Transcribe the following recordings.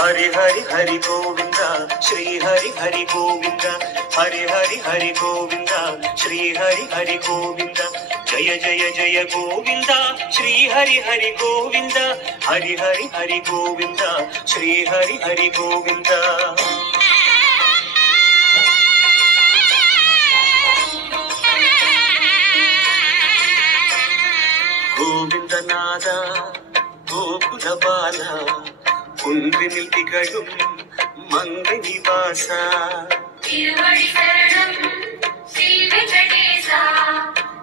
हरि हरि हरि गोविंदा श्री हरि हरि गोविंदा हरि हरि हरि गोविंदा श्री हरि हरि गोविंदा जय जय जय गोविंदा श्री हरि हरि गोविंदा हरि हरि हरि गोविंदा श्री हरि हरि गोविंदा गोविंदनादा गोकुल बाला குன்றினில் திகழும் மங்கை நிவாசா திருவடி சரணம் ஸ்ரீ வெங்கடேசா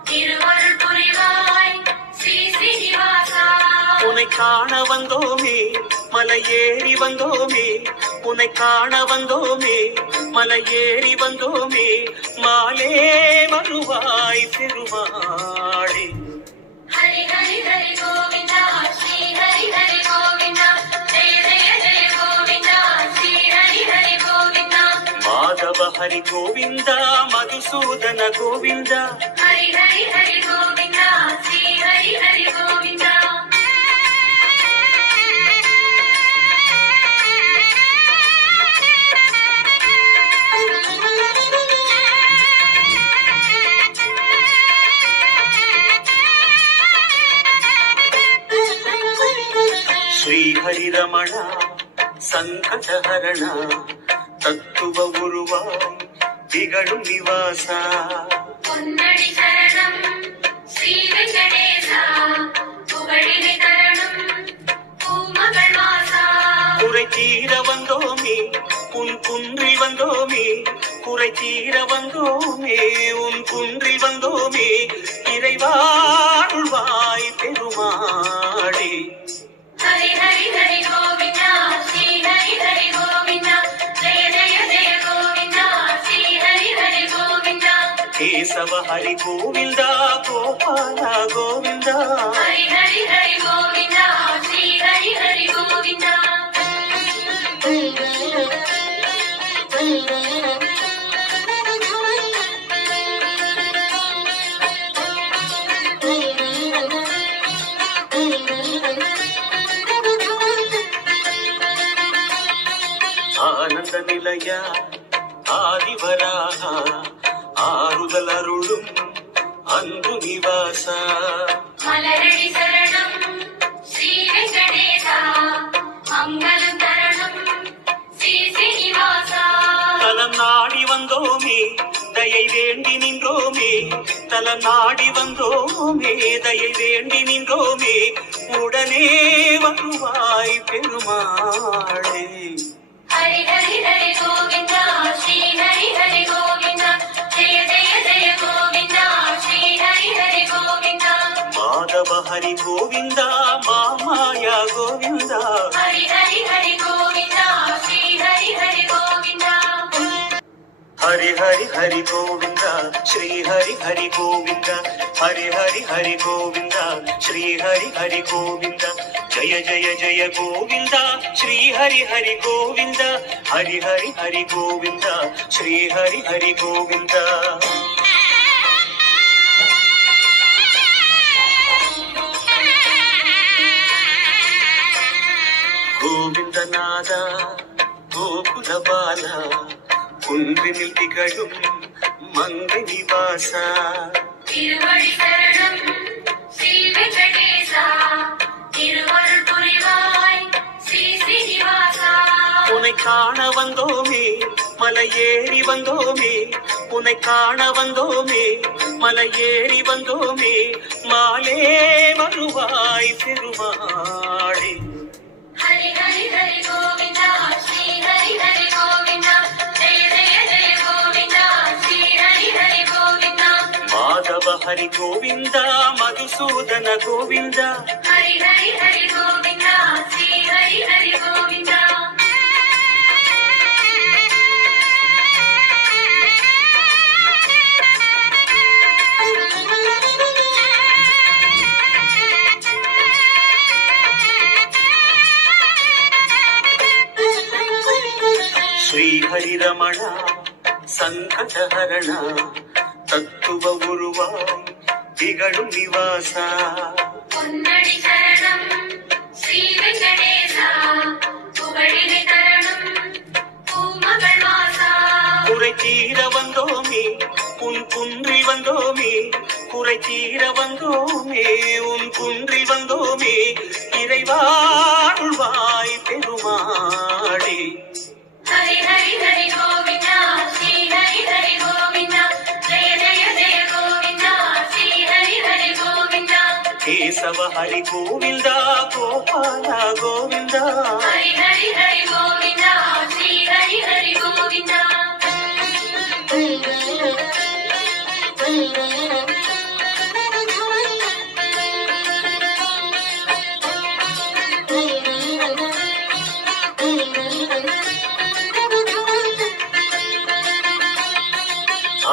திருவருள் புரிவாய் ஸ்ரீ ஸ்ரீனிவாசா உன்னை காண வந்தோமே மலையேறி வந்தோமே உன்னை காண வந்தோமே மலையேறி வந்தோமே மாலே வருவாய் பெருமாளே ஹரி ஹரி ஹரி கோவிந்தா ஸ்ரீ ஹரி ஹரி கோவிந்தா माधव हरि गोविंदा मधुसूदन गोविंदा हरि हरि हरि गोविंदा श्री हरि हरि गोविंदा श्री हरि रमणा संकट हरणा தத்துவ உருவாய் திகழும் நிவாசா பொன்னடி சரணம் ஸ்ரீ வெங்கடேசா புகழினை தரணும் பூமகள் வாசா குறை தீர வந்தோமே உன் குன்றில் வந்தோமே குறை தீர வந்தோமே உன் குன்றில் வந்தோமே இறைவாழ்வாய் பெருமாளே ஹரி ஹரி ஹரி கோவிந்தா ஸ்ரீ ஹரி ஹரி கோவிந்தா केशव हरि गोविंदा गोपाल गोविंदा हरि हरि हरि गोविंदा श्री हरि हरि गोविंदा आनंद निलया आदिवराहा ஆறுதல் அருளும் அன்பு நிவாசா மலரடி சரணம் ஸ்ரீ வெங்கடேசா மங்களம் தரணும் ஸ்ரீ ஸ்ரீனிவாசா தலம் நாடி வந்தோமே தயை வேண்டி நின்றோமே தலம் நாடி வந்தோமே தயை வேண்டி நின்றோமே உடனே வருவாய் பெருமாளே ஹரி ஹரி ஹரி கோவிந்தா ஸ்ரீ ஹரி ஹரி கோவிந்தா ஜெய ஜெய ஜெய கோவிந்தா ஸ்ரீ ஹரி ஹரி கோவிந்தா மாதவ ஹரி கோவிந்தா மாமாயா கோவிந்தா ஹரி ஹரி ஹரி கோவிந்தா ஸ்ரீ ஹரி ஹரி கோவிந்தா हरि हरि हरि गोविंदा श्री हरि हरि गोविंदा हरि हरि हरि गोविंदा श्री हरि हरि गोविंदा जय जय जय गोविंदा श्री हरि हरि गोविंदा हरि हरि हरि गोविंदा श्री हरि हरि गोविंदा गोविंदनादा गोकुल बाला குன்றினில் திகழும் மங்கை நிவாசா திருவடி சரணம் ஸ்ரீ வெங்கடேசா திருவருள் புரிவாய் ஸ்ரீ ஸ்ரீனிவாசா உன்னை காண வந்தோமே மலையேறி வந்தோமே உன்னை காண வந்தோமே மலையேறி வந்தோமே மாலே வருவாய் பெருமாளே ஹரி ஹரி ஹரி கோவிந்தா ஸ்ரீ ஹரி ஹரி கோவிந்தா ஜெய ஜெய ஜெய கோவிந்தா ஸ்ரீ ஹரி ஹரி கோவிந்தா மாதவ ஹரி கோவிந்தா மதுசூதன கோவிந்தா ஹரி ஹரி ஹரி கோவிந்தா ஸ்ரீ ஹரி ஹரி கோவிந்தா श्री हरि रमणा संकट हरणा தத்துவ உருவாய் திகழும் நிவாசா பொன்னடி சரணம் ஸ்ரீ வெங்கடேசா புகழினை வந்தோமே குறை தீர வந்தோமே உன் குன்றில் வந்தோமே இறைவாழ்வாய் பெருமாளே. ஹரி ஹரி ஹரி கோவிந்தா ஸ்ரீ ஹரி ஹரி கோவிந்தா ஜெய ஜெய ஜெய கோவிந்தா ஸ்ரீ ஹரி ஹரி கோவிந்தா கேசவ ஹரி கோவிந்தா கோபால கோவிந்தா ஹரி ஹரி ஹரி கோவிந்தா ஸ்ரீ ஹரி ஹரி கோவிந்தா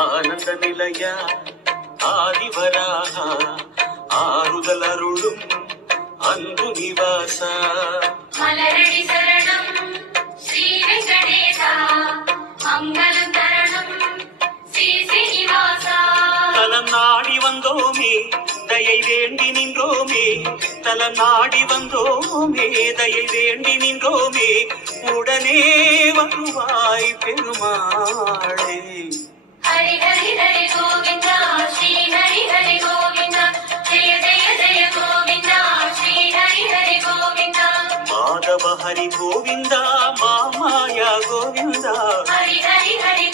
ஆனந்த நிலையா ஆதிவராக ஆறுதல் அருளும் அன்பு நிவாசா மலரடி சரணம் ஸ்ரீ வெங்கடேசா மங்களம் தரணம் ஸ்ரீ ஸ்ரீனிவாசா தலம் நாடி வந்தோமே தயை வேண்டி நின்றோமே தலம் நாடி வந்தோமே தயை வேண்டி நின்றோமே உடனே வருவாய் பெருமாளே. ஹரி ஹரி ஹரி கோவிந்தா ஸ்ரீ ஹரி ஹரி கோவிந்தா ஜெய ஜெய ஜெய கோவிந்தா ஸ்ரீ ஹரி ஹரி கோவிந்தா மாதவ ஹரி கோவிந்தா மாமாயா கோவிந்தா ஹரி ஹரி ஹரி